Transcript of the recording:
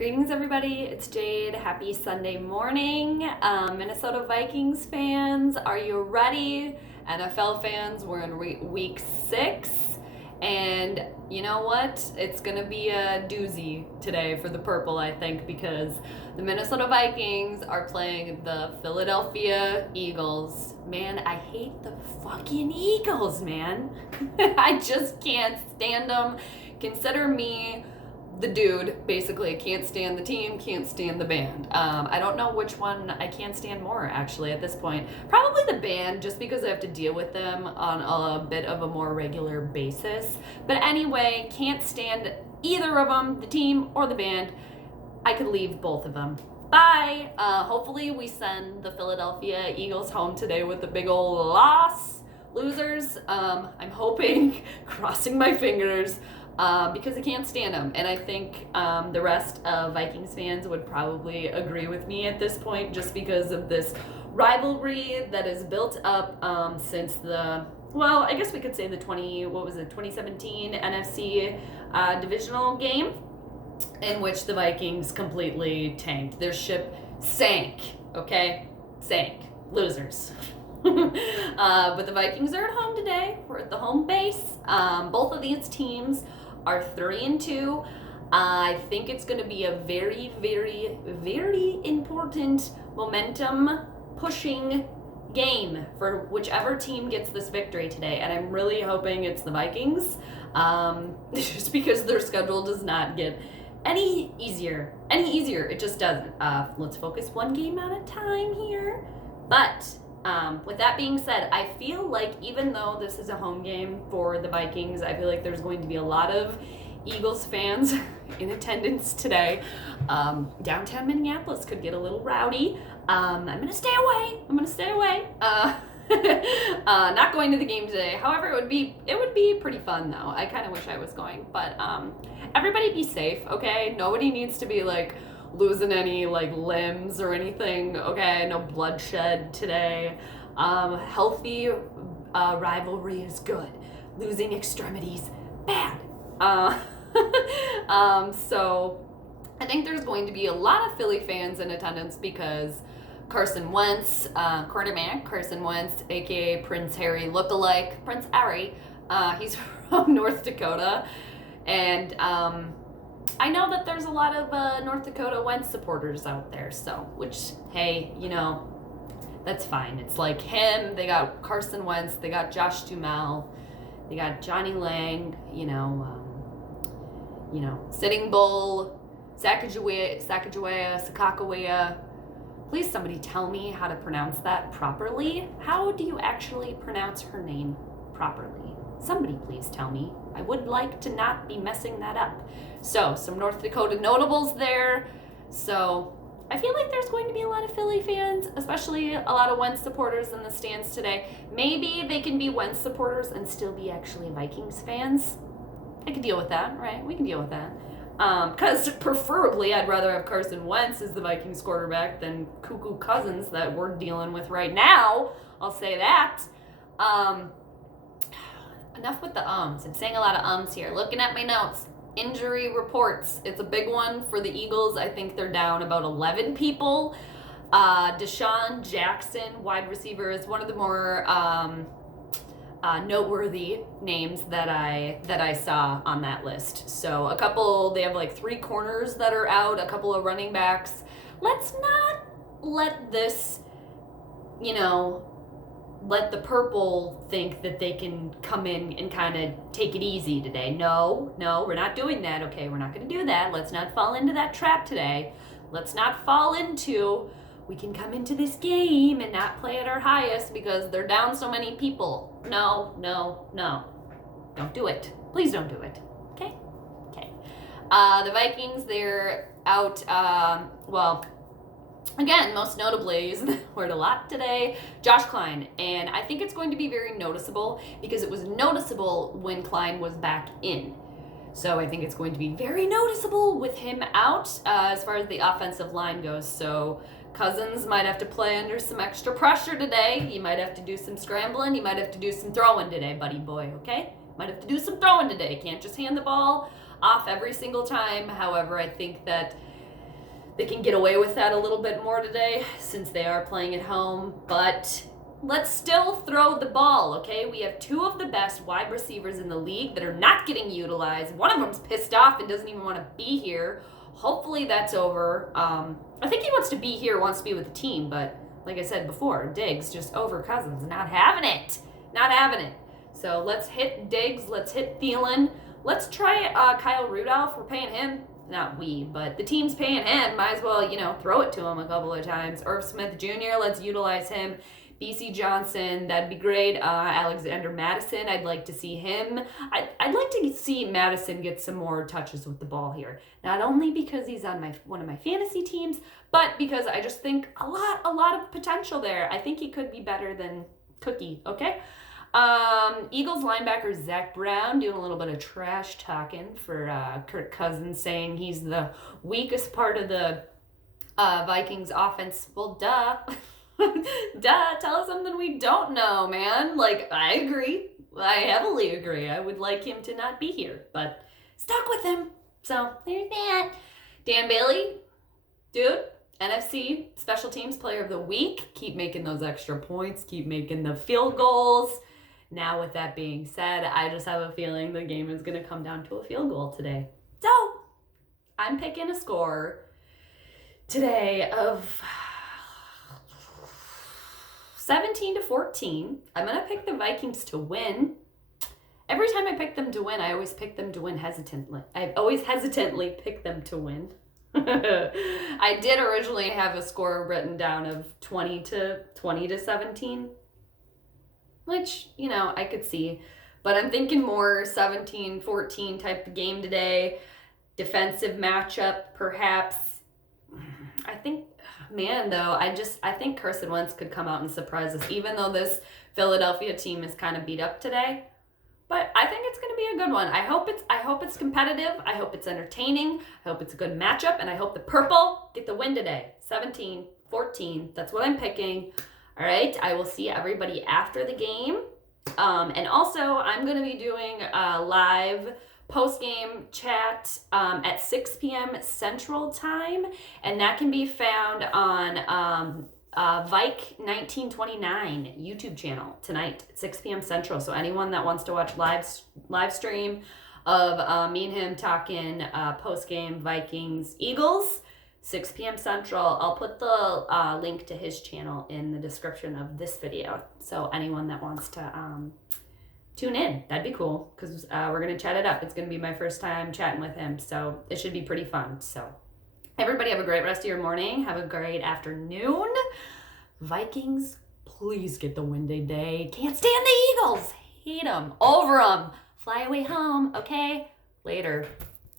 Greetings, everybody. It's Jade. Happy Sunday morning. Minnesota Vikings fans, are you ready? NFL fans, we're in week 6. And you know what? It's going to be a doozy today for the purple, I think, because the Minnesota Vikings are playing the Philadelphia Eagles. Man, I hate the fucking Eagles, man. I just can't stand them. Consider me the dude, basically. Can't stand the team, can't stand the band. I don't know which one I can't stand more, actually, at this point. Probably the band, just because I have to deal with them on a bit of a more regular basis. But anyway, can't stand either of them, the team or the band. I could leave both of them. Bye! Hopefully we send the Philadelphia Eagles home today with a big old loss. Losers, I'm hoping, crossing my fingers, because I can't stand them. And I think the rest of Vikings fans would probably agree with me at this point, just because of this rivalry that is built up since I guess we could say the 2017 NFC divisional game, in which the Vikings completely tanked. Their ship sank, okay? Sank. Losers. But the Vikings are at home today. We're at the home base. Both of these teams are 3-2. I think it's going to be a very, very, very important momentum pushing game for whichever team gets this victory today. And I'm really hoping it's the Vikings, just because their schedule does not get any easier. It just doesn't. Let's focus one game at a time here. But with that being said, I feel like even though this is a home game for the Vikings, I feel like there's going to be a lot of Eagles fans in attendance today. Downtown Minneapolis could get a little rowdy. I'm going to stay away. Not going to the game today. However, it would be pretty fun though. I kind of wish I was going. But everybody be safe, okay? Nobody needs to be losing any limbs or anything, okay? No bloodshed today. Healthy rivalry is good. Losing extremities, bad. So I think there's going to be a lot of Philly fans in attendance because Carson Wentz, quarterback Carson Wentz, aka Prince Harry lookalike, Prince Harry, he's from North Dakota, and I know that there's a lot of North Dakota Wentz supporters out there, which, hey, that's fine. It's like him, they got Carson Wentz, they got Josh Duhamel, they got Johnny Lang, Sitting Bull, Sacagawea. Please somebody tell me how to pronounce that properly. How do you actually pronounce her name properly? Somebody please tell me. I would like to not be messing that up. So, some North Dakota notables there. So, I feel like there's going to be a lot of Philly fans, especially a lot of Wentz supporters in the stands today. Maybe they can be Wentz supporters and still be actually Vikings fans. I can deal with that, right? We can deal with that. Because preferably I'd rather have Carson Wentz as the Vikings quarterback than Cuckoo Cousins that we're dealing with right now. I'll say that. Enough with the ums. I'm saying a lot of ums here. Looking at my notes. Injury reports. It's a big one for the Eagles. I think they're down about 11 people. Deshaun Jackson, wide receiver, is one of the more noteworthy names that I saw on that list. So they have 3 corners that are out, a couple of running backs. Let's not let this, let the purple think that they can come in and kind of take it easy today. No, we're not doing that, okay? We're not going to do that. Let's not fall into that trap today. Let's not fall into, we can come into this game and not play at our highest because they're down so many people. No. Don't do it. Please don't do it. Okay? The Vikings, they're out, again, most notably, I use the word a lot today, Josh Klein. And I think it's going to be very noticeable because it was noticeable when Klein was back in. So I think it's going to be very noticeable with him out as far as the offensive line goes. So Cousins might have to play under some extra pressure today. You might have to do some scrambling. You might have to do some throwing today, buddy boy, okay? Might have to do some throwing today. Can't just hand the ball off every single time. However, I think that they can get away with that a little bit more today since they are playing at home. But let's still throw the ball, okay? We have two of the best wide receivers in the league that are not getting utilized. One of them's pissed off and doesn't even want to be here. Hopefully that's over. I think he wants to be here, wants to be with the team, but like I said before, Diggs just over Cousins, not having it. Not having it. So let's hit Diggs, let's hit Thielen. Let's try Kyle Rudolph. We're paying him. Not we, but the team's paying him. Might as well, throw it to him a couple of times. Irv Smith Jr., let's utilize him. BC Johnson, that'd be great. Alexander Madison, I'd like to see him. I'd like to see Madison get some more touches with the ball here. Not only because he's on one of my fantasy teams, but because I just think a lot of potential there. I think he could be better than Cookie, okay? Eagles linebacker Zach Brown doing a little bit of trash talking for Kirk Cousins, saying he's the weakest part of the Vikings offense. Well, duh. Duh, tell us something we don't know, man. Like, I agree. I heavily agree. I would like him to not be here, but stuck with him. So, there's that. Dan Bailey, dude, NFC Special Teams Player of the Week. Keep making those extra points. Keep making the field goals. Now, with that being said, I just have a feeling the game is going to come down to a field goal today. So, I'm picking a score today of 17-14. I'm going to pick the Vikings to win. Every time I pick them to win, I always pick them to win hesitantly. I always hesitantly pick them to win. I did originally have a score written down of 20-17, which, I could see. But I'm thinking more 17-14 type of game today. Defensive matchup, perhaps. I think, I think Carson Wentz could come out and surprise us, even though this Philadelphia team is kind of beat up today. But I think it's going to be a good one. I hope it's competitive. I hope it's entertaining. I hope it's a good matchup, and I hope the purple get the win today. 17-14. That's what I'm picking. All right. I will see everybody after the game. And also, I'm going to be doing a live post-game chat at 6 p.m. Central Time, and that can be found on Vike 1929 YouTube channel tonight at 6 p.m. Central. So anyone that wants to watch live stream of me and him talking post-game Vikings Eagles, 6 p.m. Central, I'll put the link to his channel in the description of this video. So anyone that wants to tune in, that'd be cool, because we're going to chat it up. It's going to be my first time chatting with him, so it should be pretty fun. So everybody have a great rest of your morning. Have a great afternoon. Vikings, please get the win today. Can't stand the Eagles. Hate them. Over them. Fly away home. Okay? Later.